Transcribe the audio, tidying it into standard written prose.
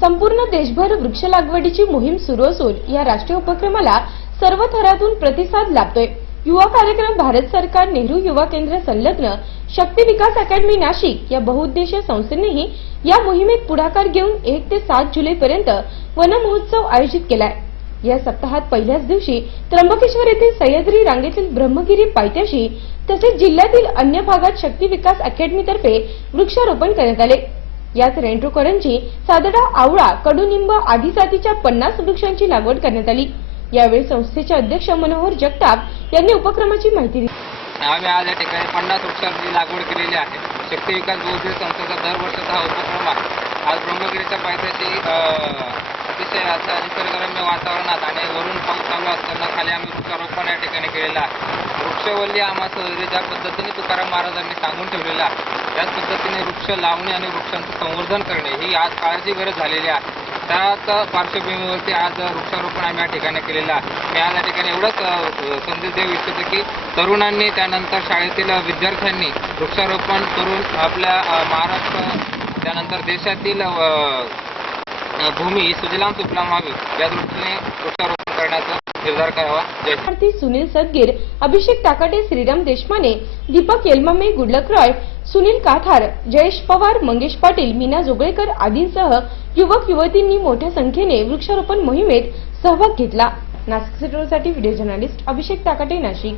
संपूर्ण देशभर वृक्ष लागवडीची मोहीम सुरू असून या राष्ट्रीय उपक्रमाला सर्व थरातून प्रतिसाद लाभतोय। युवा कार्यक्रम भारत सरकार नेहरू युवा केंद्र संलग्न शक्ती विकास अकॅडमी नाशिक या बहुउद्देशीय संस्थेनेही या मोहिमेत पुढाकार घेऊन 1 ते 7 जुलैपर्यंत वन महोत्सव आयोजित केलाय। या सप्ताहात पहिल्याच दिवशी त्र्यंबकेश्वर येथील सह्याद्री रांगेतील ब्रह्मगिरी पायथ्याशी तसेच जिल्ह्यातील अन्य भागात शक्ती विकास अकॅडमीतर्फे वृक्षारोपण करण्यात आले। यात रेंट्रोकरंजी, सादडा, आवळा, कडुनिंब आदी जातीच्या 50 वृक्षांची लागवड करण्यात आली। यावेळी संस्थेचे अध्यक्ष मनोहर जगताप यांनी उपक्रमाची माहिती दिली। आम्ही आज या ठिकाणी 50 वृक्षांची लागवड केलेली आहे। शक्ती विकास बहुउद्देशीय संस्थेचा दरवर्षीचा हा उपक्रम आहे। आज ब्रह्मगिरीच्या पायथ्याशी अतिशय अशा निसर्गरम्य वातावरणात आणि वरून पाऊस चालू असताना खाली आम्ही वृक्षारोपण या ठिकाणी केलेलं आहे। वृक्षवल्ली आम्हा सहरी ज्या पद्धतीने तुकाराम महाराजांनी सांगून ठेवलेलं आहे त्याच पद्धतीने वृक्ष लावणे आणि वृक्षांचं संवर्धन करणे ही आज काळाची गरज झालेली आहे। त्याच पार्श्वभूमीवरती आज वृक्षारोपण आम्ही या ठिकाणी केलेलं आहे। मी आज या ठिकाणी एवढंच संदेश देऊ इच्छितो की तरुणांनी त्यानंतर शाळेतील विद्यार्थ्यांनी वृक्षारोपण करून आपल्या महाराष्ट्र त्यानंतर देशातील भूमी सुजलाम सुफलाम व्हावी या दृष्टीने वृक्षारोपण करण्याचा निर्धार करावा। जय सुनील सदगीर, अभिषेक टाकाटे, श्रीराम देशमाने, दीपक येलमामे, गुडलक रॉय, सुनील काठार, जयेश पवार, मंगेश पाटील, मीना जोगळेकर आदींसह युवक युवतींनी मोठ्या संख्येने वृक्षारोपण मोहिमेत सहभाग घेतला। नाशिक सिटीसाठी व्हिडिओ जर्नलिस्ट अभिषेक टाकाटे, नाशिक।